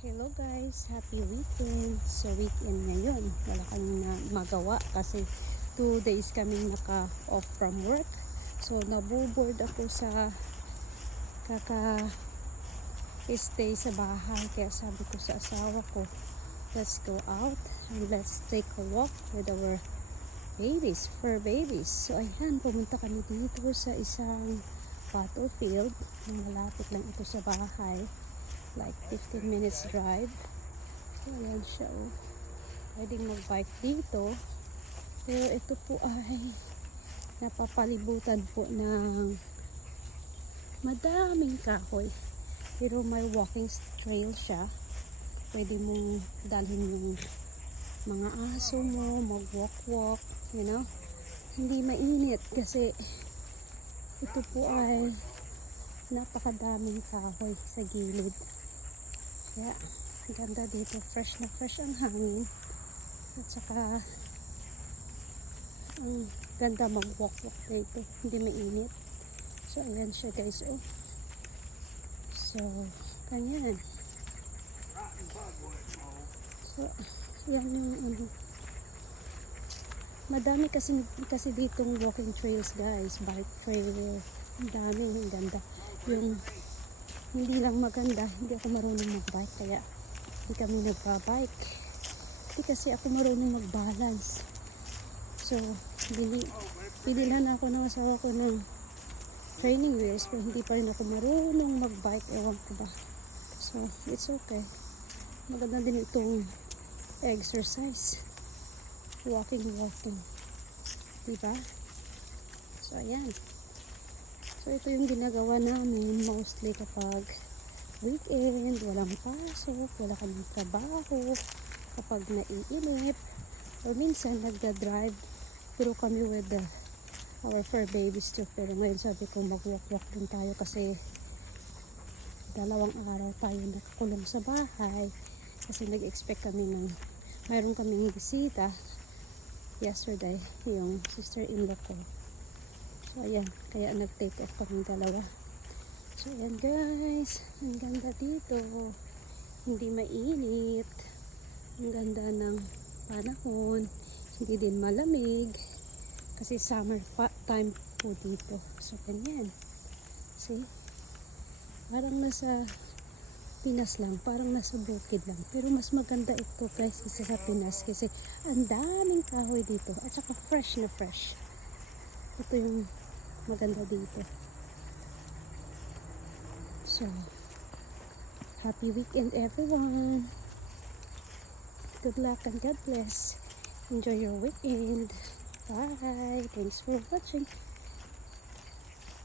Hello guys, happy weekend. So weekend ngayon, wala kang magawa kasi 2 days kaming naka off from work. So naboboard ako sa kaka-stay sa bahay, kaya sabi ko sa asawa ko, let's go out and let's take a walk with our babies, fur babies. So ayan, pumunta kami dito sa isang battlefield. Malapit lang ito sa bahay, like 15 minutes drive. So ayan siya, oh. Pwedeng mag-bike dito, pero ito po ay napapalibutan po ng madaming kahoy, pero may walking trail siya. Pwede mong dalhin yung mga aso mo, mag-walk, you know. Hindi mainit kasi ito po ay napakadaming kahoy sa gilid. Kaya ganda dito, fresh na fresh ang hangin, at saka ang ganda mag-walk dito, hindi mainit. So ayan siya guys, oh. So ganyan. So yan yung madami kasi ditong walking trails guys, bike trail, ang dami, ang ganda. Yung hindi lang maganda, hindi ako marunong mag-bike, kaya hindi kami nagpa-bike. Hindi kasi ako marunong mag-balance. So binilhan ako ng asawa ko ng training wheels, pero hindi pa rin ako marunong mag-bike, ewan ko ba. So it's okay, maganda din itong exercise, walking, diba? So ayan. So ito yung ginagawa namin mostly kapag weekend, walang pasok, wala kaming trabaho, kapag naiinip, or minsan nagda-drive pero kami with our fur babies too. Pero ngayon sabi ko mag-walk din tayo kasi 2 araw tayo nakakulong sa bahay kasi nag-expect kami ng mayroon kaming bisita yesterday, yung sister-in-law ko. So ayan, kaya nag-take off kaming 2. So ayan guys, ang ganda dito, hindi mainit, ang ganda ng panahon, hindi din malamig kasi summer time po dito. So ganyan, see, parang nasa Pinas lang, parang nasa bukid lang, pero mas maganda ito guys kasi sa Pinas kasi ang daming kahoy dito at saka fresh na fresh. Ito yung maganda dito. So happy weekend everyone, good luck and God bless, enjoy your weekend, bye, thanks for watching.